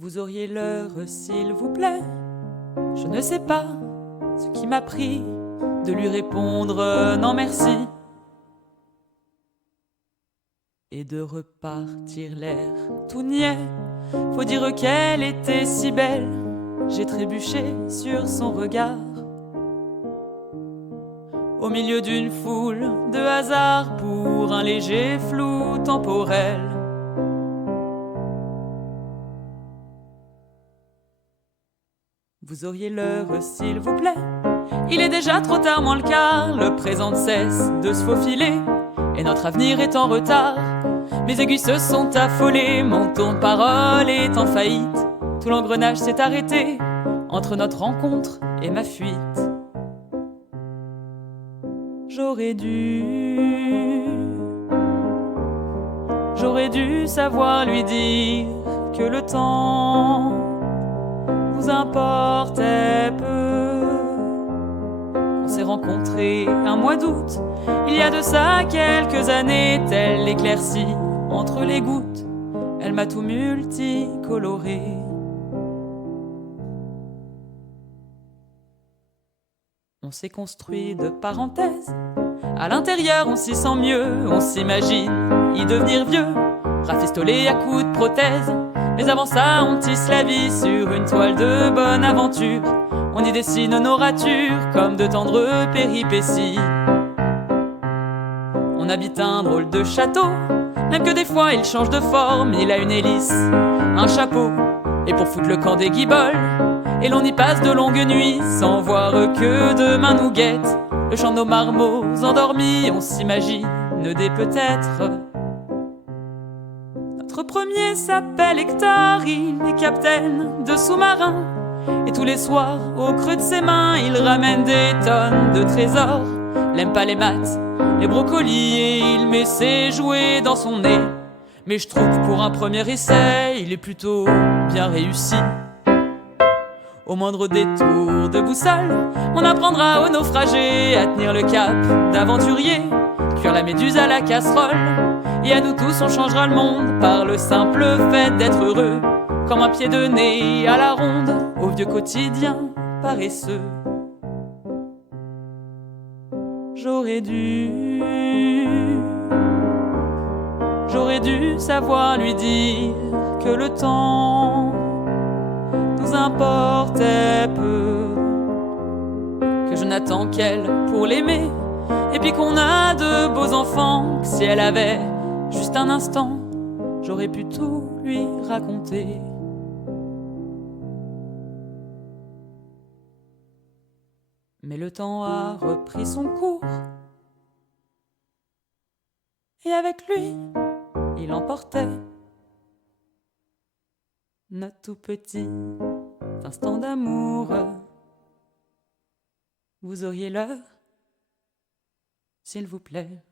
Vous auriez l'heure, s'il vous plaît. Je ne sais pas ce qui m'a pris de lui répondre non merci et de repartir l'air tout niais. Faut dire qu'elle était si belle, j'ai trébuché sur son regard. Au milieu d'une foule de hasard pour un léger flou temporel. Vous auriez l'heure, s'il vous plaît. Il est déjà trop tard, moins le quart. Le présent ne cesse de se faufiler et notre avenir est en retard. Mes aiguilles se sont affolées, mon ton de parole est en faillite. Tout l'engrenage s'est arrêté entre notre rencontre et ma fuite. J'aurais dû savoir lui dire que le temps nous importait peu. On s'est rencontrés un mois d'août, il y a de ça quelques années, telle l'éclaircie entre les gouttes, elle m'a tout multicoloré. On s'est construit de parenthèses, à l'intérieur on s'y sent mieux, on s'imagine y devenir vieux, rafistolé à coups de prothèse. Mais avant ça, on tisse la vie sur une toile de bonne aventure. On y dessine nos ratures comme de tendres péripéties. On habite un drôle de château, même que des fois il change de forme. Il a une hélice, un chapeau, et pour foutre le camp des guiboles. Et l'on y passe de longues nuits sans voir que demain nous guette. Le chant de nos marmots endormis, on s'imagine des peut-être. Notre premier s'appelle Hector, il est capitaine de sous-marin. Et tous les soirs, au creux de ses mains, il ramène des tonnes de trésors. L'aime pas les maths, les brocolis, et il met ses jouets dans son nez. Mais je trouve que pour un premier essai, il est plutôt bien réussi. Au moindre détour de boussole, on apprendra aux naufragés à tenir le cap d'aventurier, cuire la méduse à la casserole. Et à nous tous on changera le monde par le simple fait d'être heureux, comme un pied de nez à la ronde au vieux quotidien paresseux. J'aurais dû savoir lui dire que le temps nous importait peu, que je n'attends qu'elle pour l'aimer, et puis qu'on a de beaux enfants, que si elle avait juste un instant, j'aurais pu tout lui raconter. Mais le temps a repris son cours, et avec lui, il emportait notre tout petit instant d'amour. Vous auriez l'heure, s'il vous plaît.